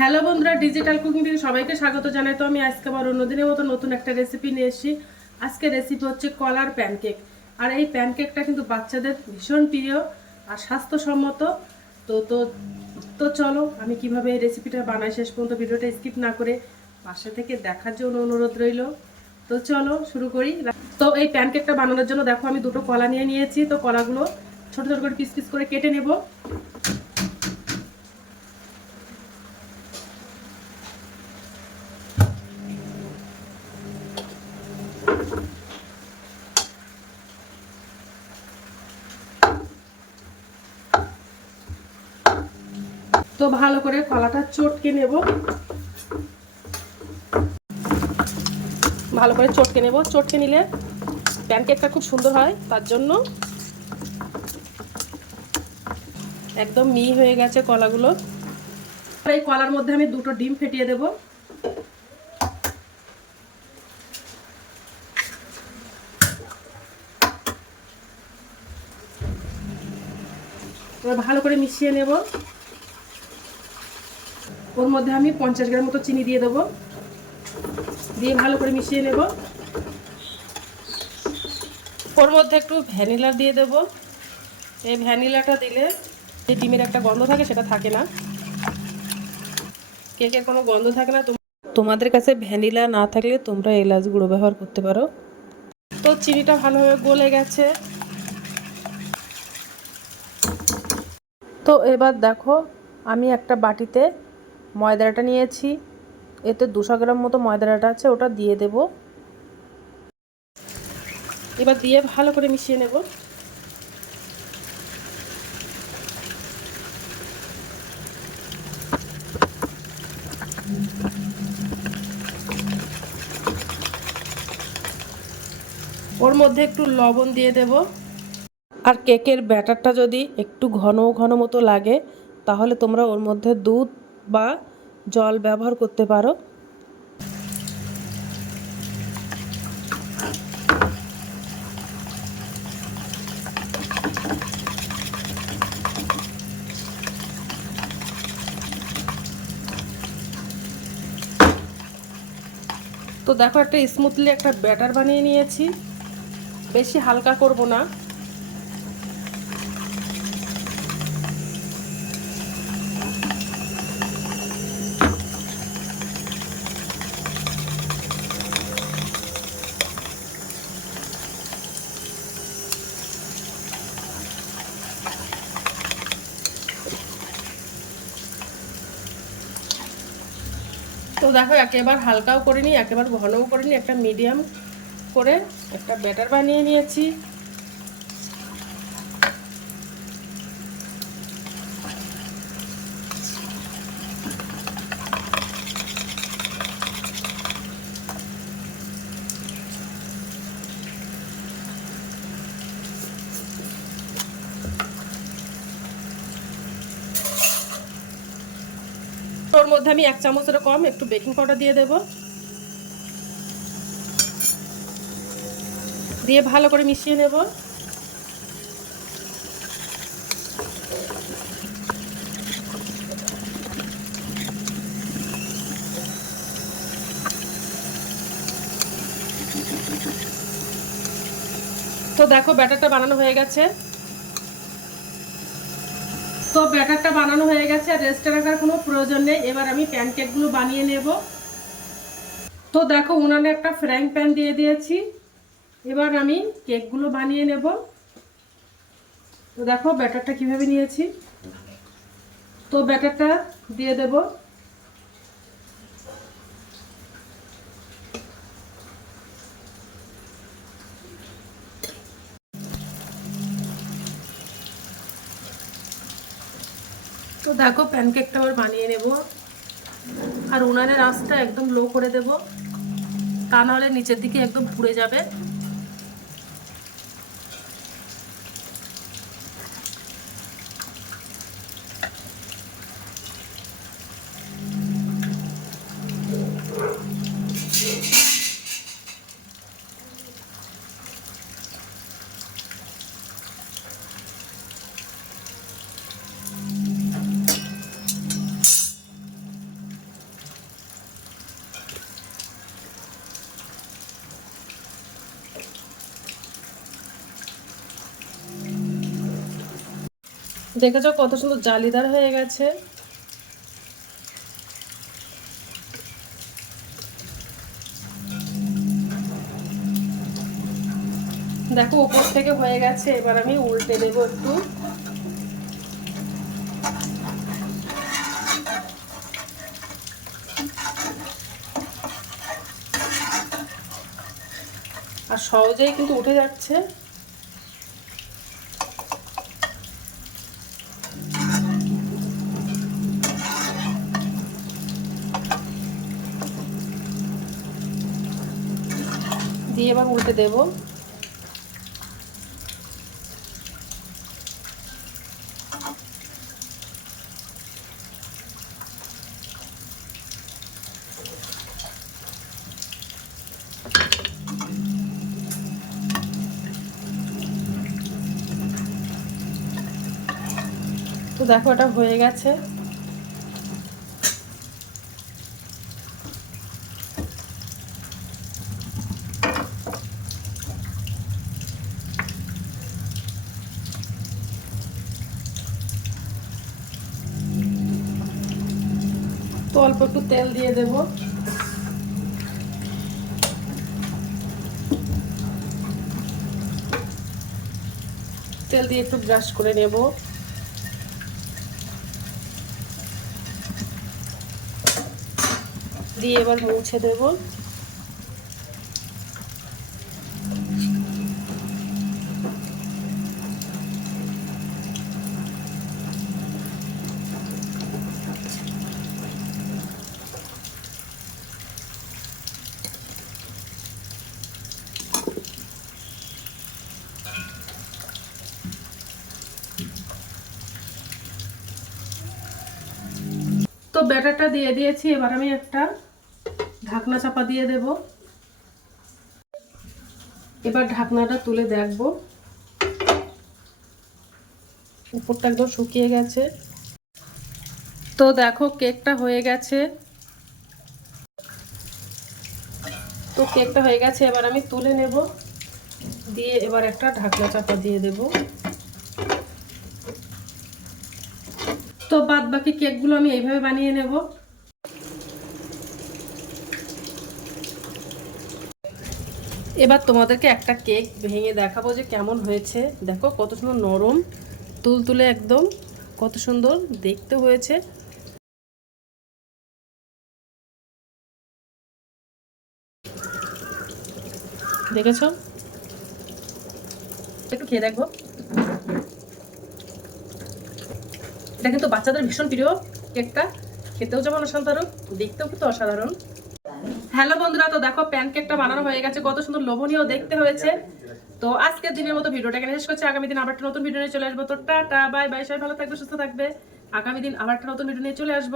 Hello বন্ধুরা, digital cooking থেকে সবাইকে স্বাগত জানাই। তো আমি আজকে আবার অন্যদিনের মতো নতুন একটা রেসিপি নিয়ে এসেছি। আজকে রেসিপি হচ্ছে কলার প্যানকেক। আর এই প্যানকেকটা কিন্তু বাচ্চাদের ভীষণ প্রিয় আর স্বাস্থ্যসম্মত। তো তো তো চলো আমি কিভাবে এই রেসিপিটা বানাই শেষ পর্যন্ত ভিডিওটা স্কিপ না করে পাশে থেকে দেখার জন্য অনুরোধ রইল। তো চলো শুরু করি। তো এই প্যানকেকটা বানানোর জন্য দেখো আমি দুটো কলা নিয়ে নিয়েছি। তো কলাগুলো ছোট ছোট করে পিস পিস করে কেটে নেব। তো ভালো করে কলাটা চটকে নেব, ভালো করে চটকে নেব। চটকে নিলে প্যানকেকটা খুব সুন্দর হয়, তার জন্য। একদম মিহি হয়ে গেছে কলাগুলো। এই কলার মধ্যে আমি দুটো ডিম ফেটিয়ে দেব। এবার ভালো করে মিশিয়ে নেব। ওর মধ্যে আমি 50 গ্রাম মতো চিনি দিয়ে দেবো, দিয়ে ভালো করে মিশিয়ে নেব। ওর মধ্যে একটু ভ্যানিলা দিয়ে দেব। এই ভ্যানিলাটা দিলে যে ডিমের একটা গন্ধ থাকে সেটা থাকে না, কেকের কোনো গন্ধ থাকে না। তোমাদের কাছে ভ্যানিলা না থাকলে তোমরা এলাচ গুঁড়ো ব্যবহার করতে পারো। তো চিনিটা ভালোভাবে গলে গেছে। তো এবার দেখো আমি একটা বাটিতে ময়দাটা নিয়েছি, এতে 200 গ্রাম মতো ময়দাটা আছে, ওটা দিয়ে দেব। এবার দিয়ে ভালো করে মিশিয়ে নেব। ওর মধ্যে একটু লবণ দিয়ে দেব। আর কেকের ব্যাটারটা যদি একটু ঘন ঘন মতো লাগে তাহলে তোমরা ওর মধ্যে দুধ বা জল ব্যবহার করতে পারো। তো দেখো একটা স্মুথলি একটা ব্যাটার বানিয়ে নিয়েছি, বেশি হালকা করব না। তো দেখো একেবারে হালকাও করিনি, একেবারে ঘনও করিনি, একটা মিডিয়াম করে একটা ব্যাটার বানিয়ে নিয়েছি। ওর মধ্যে আমি 1 চামচের কম একটু বেকিং পাউডার দিয়ে দেব, দিয়ে ভালো করে মিশিয়ে নেব। তো দেখো ব্যাটারটা বানানো হয়ে গেছে। তো ব্যাটারটা বানানো হয়ে গেছে, আর রেস্টে রাখার কোনো প্রয়োজন নেই। এবার আমি প্যানকেকগুলো বানিয়ে নেব। তো দেখো উনানে একটা ফ্রাইং প্যান দিয়ে দিয়েছি, এবার আমি কেকগুলো বানিয়ে নেব। তো দেখো ব্যাটারটা কিভাবে নিয়েছি। তো ব্যাটারটা দিয়ে দেব। তো দেখো প্যানকেকটা আবার বানিয়ে নেব, আর উনানের আঁচটা একদম লো করে দেব, তা নাহলে নিচের দিকে একদম পুড়ে যাবে। দেখেছো কত সুন্দর জালিদার হয়ে গেছে। দেখো উপর থেকে হয়ে গেছে, এবার আমি উল্টে দেবো একটু। আর সহজেই কিন্তু উঠে যাচ্ছে। দিয়ে এবার উল্টে দেবো। তো দেখো এটা হয়ে গেছে। তো অল্প একটু তেল দিয়ে দেব। তেল দিয়ে একটু ব্রাশ করে নেব। দিয়ে এবার মুছে দেব। তো ব্যাটারটা দিয়ে দিয়েছি, এবার আমি একটা ঢাকনা চাপা দিয়ে দেব। এবার ঢাকনাটা তুলে দেখব, উপরটা একদম শুকিয়ে গেছে। তো দেখো কেকটা হয়ে গেছে। তো কেকটা হয়ে গেছে, এবার আমি তুলে নেব। দিয়ে এবার একটা ঢাকনা চাপা দিয়ে দেব। তো বাদ বাকি কেকগুলো আমি এইভাবে বানিয়ে নেব। এবার তোমাদেরকে একটা কেক ভেঙে দেখাবো যে কেমন হয়েছে। দেখো কত সুন্দর নরম তুলতুলে, একদম কত সুন্দর দেখতে হয়েছে। দেখেছো? একটু খেয়ে দেখো। এটা কিন্তু বাচ্চাদের ভীষণ প্রিয় কেকটা, খেতেও যেমন অসাধারণ, দেখতেও কিন্তু অসাধারণ। হ্যালো বন্ধুরা, তো দেখো প্যানকেকটা বানানো হয়ে গেছে, কত সুন্দর লোভনীয় দেখতে হয়েছে। তো আজকের দিনের মতো ভিডিওটা এখানে শেষ করছি। আগামী দিন আবার একটা নতুন ভিডিও নিয়ে চলে আসবো। তো টাটা বাই বাই, সবাই ভালো থাকবে, সুস্থ থাকবে। আগামী দিন আবার একটা নতুন ভিডিও নিয়ে চলে আসবো।